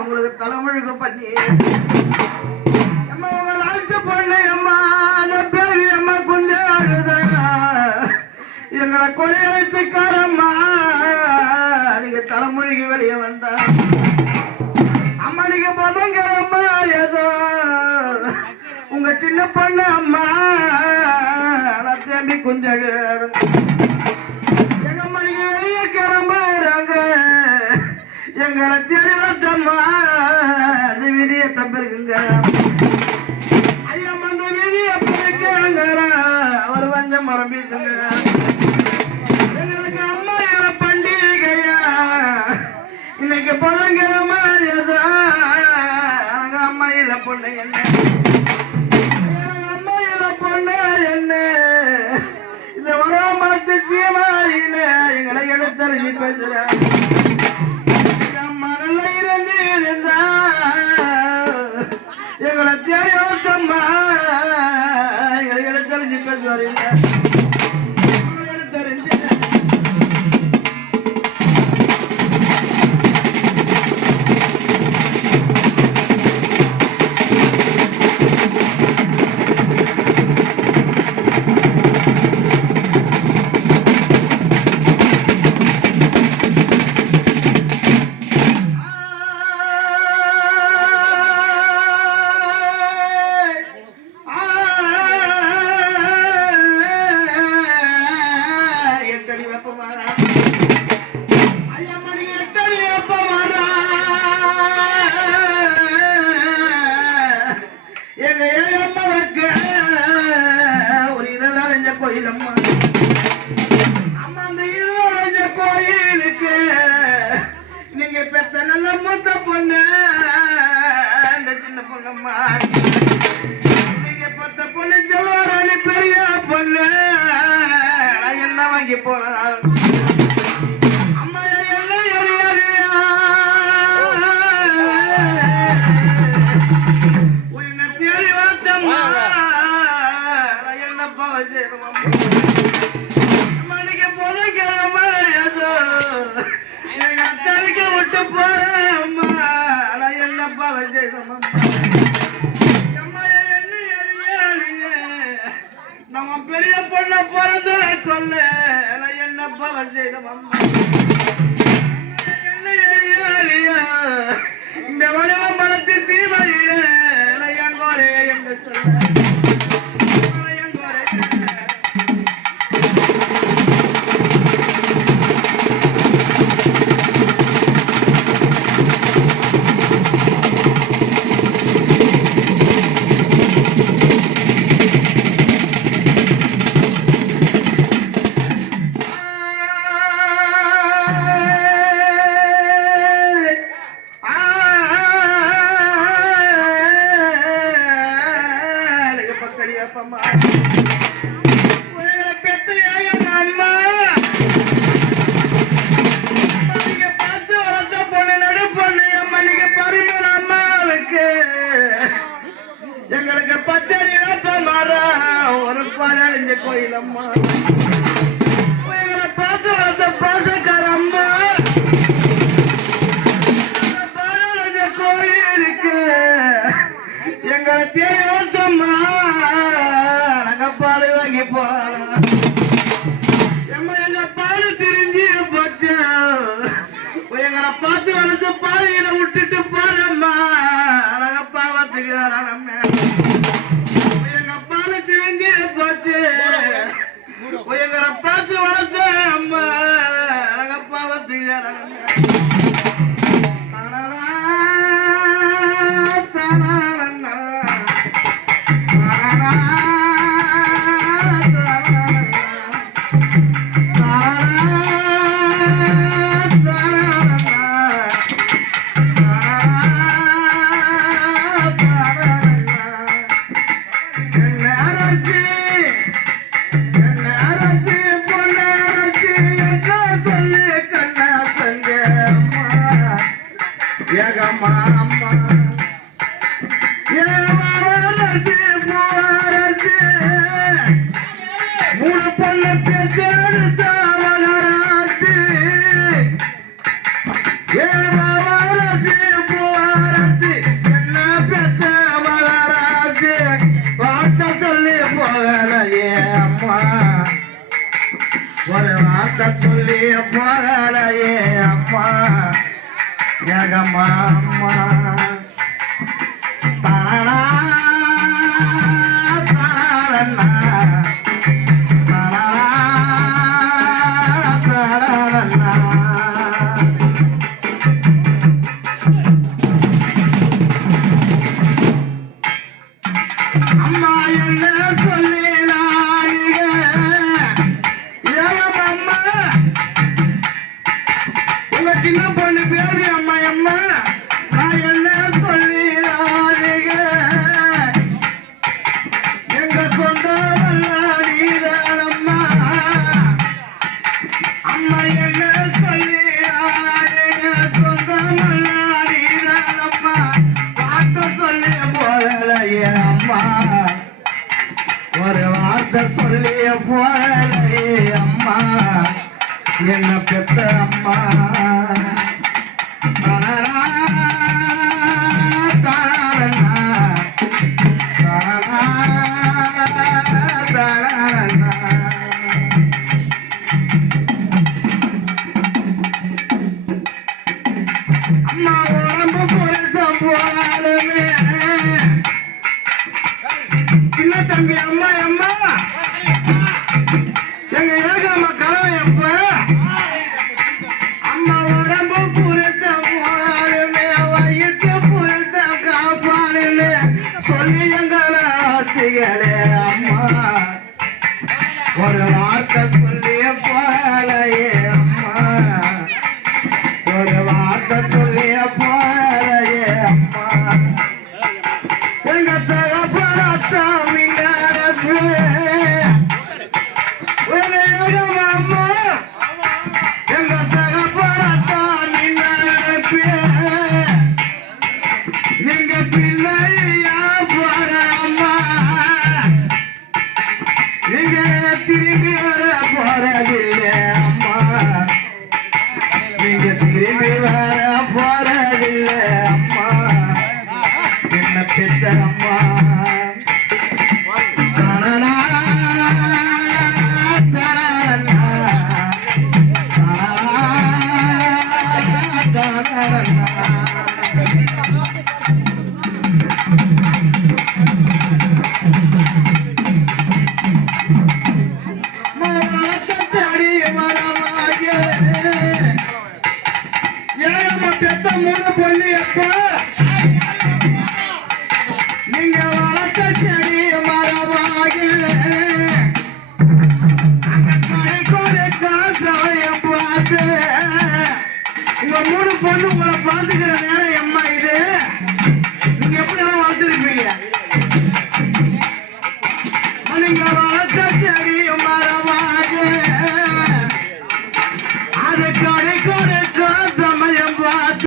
உங்களுக்கு தலைமுழுக்க பண்ணி அம்மா உங்களை அழைச்ச பொண்ணு அம்மா பேரு அம்மா கொஞ்சம் அழுத எங்களை கொலையழைத்துக்காரம்மா நீங்க தலைமொழிக்கு வெளியே வந்தா அம்மா நீங்க பதங்கிறம்மா ஏதோ உங்க சின்ன பொண்ணு அம்மா நான் தேம்பி கொஞ்சம் எங்க அம்மா நீங்க வெளியே கிளம்புறாங்க எங்களை தேடி வந்தம்மா அந்த விதியை தம்பிருக்குங்க ஐயா அந்த விதியை பிடிக்கிறாங்க அவர் வஞ்சம் மரம்பிச்சுங்க எங்களுக்கு அம்மா இல்ல பண்டிகையா இன்னைக்கு பழங்கிழமை எனக்கு அம்மா இல்ல பொண்ணு என்ன அம்மா இல்ல பொண்ணு என்ன இந்த வரமாத்து சீமாயில எங்களை எடுத்தறிஞ்சு பேசுறேன் எங்களை தேவையம்மா எங்களை தெரிஞ்சு பேசுவாரீங்க தெரிஞ்சு கோயிலம்மா அம்மா அந்த இருவரைஞ்ச கோயிலுக்கு நீங்க பெத்த நல்ல மூத்த பொண்ணு அந்த சின்ன பொண்ணம்மா நீங்க பெத்த பொண்ணு ஜோராணி பெரிய பொண்ணு நான் என்ன வாங்கி போனேன் அம்மா என்ன எரியாரியா உன்னை தேடி பார்த்தம்மா நான் என்னப்பா வச்சேன் மணிக்கு பொதுக்கிழமை தறிக்க விட்டு போறேம்மா நான் என்னப்பா வச்சேன் நம்ம பெரிய பொண்ண பிறந்த கொல்ல நான் என்னப்பா வச்சேன் இந்த வடிவ மரத்து தீமையில என் கோரைய எங்க சொல்ல எங்களுக்கு பச்சடி ஒரு பாலடைஞ்ச கோயிலம்மா எங்களை பார்த்து வளர்த்த பாசக்கார அம்மா பாலடைஞ்ச கோயிலுக்கு எங்களை தேடி வந்தம்மா நாங்க பால் வாங்கி போறோம் எம்மா எங்க பால் திரிஞ்சு போச்சு எங்களை பார்த்து வளர்த்த பாதையில விட்டுட்டு போறம்மா நாங்க பாவத்துக்கு எங்க பால் திரிஞ்சு போச்சு எங்களை பார்த்து வளர்த்த அம்மா நாங்க பாவத்துக்கு Yeah. ஏகம்மா அம்மா ஏவாரசி பூவாரசி மூணு பொண்ணு பெற்றெடுத்த மகராசி ஏவாரசி பூவாரசி என்ன பெற்ற மகராசி வார்த்தை சொல்லி போகலையே அம்மா ஒரு வார்த்தை சொல்லி போகலையே அம்மா ஏகம்மா அம்மா தானா தானா அம்மா என்ன சொல்லினாங்க ஏகம்மா உங்க சின்ன பொண்ணு பேரு அம்மா அம்மா நான் என்ன சொல்லினாங்க எங்க சொந்த நீதானம்மா அம்மா என்ன சொல்லினாங்க சொந்த நீதானம்மா வார்த்தை சொல்லி போகலையே அம்மா ஒரு வார்த்தை சொல்லி போகலையே அம்மா என்ன பெத்த அம்மா தானா தானா தானா அம்மா உடம்பு பொறிச்ச போனாலுமே சின்ன தம்பி அம்மா அம்மா எங்க ஏகம்மா கலவை எப்ப அம்மா உடம்பு புரிச்ச போனாலுமே வயிற்று புரிச்ச காப்பாடுன்னு சொல்லி எங்களை ஆத்திகளே அம்மா ஒரு வார்த்தை சொல்லி போகலையே அம்மா ஒரு வார்த்தை சொல்லி போகலையே அம்மா எங்க தகப்பனத்தான் அம்மா எங்க தகப்பனத்தான் நீங்க பிள்ளையா போற அம்மா நீங்க திரும்பி வர போறதில்லை அம்மா நீங்க திரும்பி வர போறதில்லை அம்மா என்ன பெத்த அம்மா தானா பெத்த மூணு பொண்ணு எப்ப நீங்க வளர்த்த செடி மரமாக அந்த கடைக்கோட காசாயம் பார்த்து உங்க மூணு பொண்ணு உங்களை பார்த்துக்கிறேன்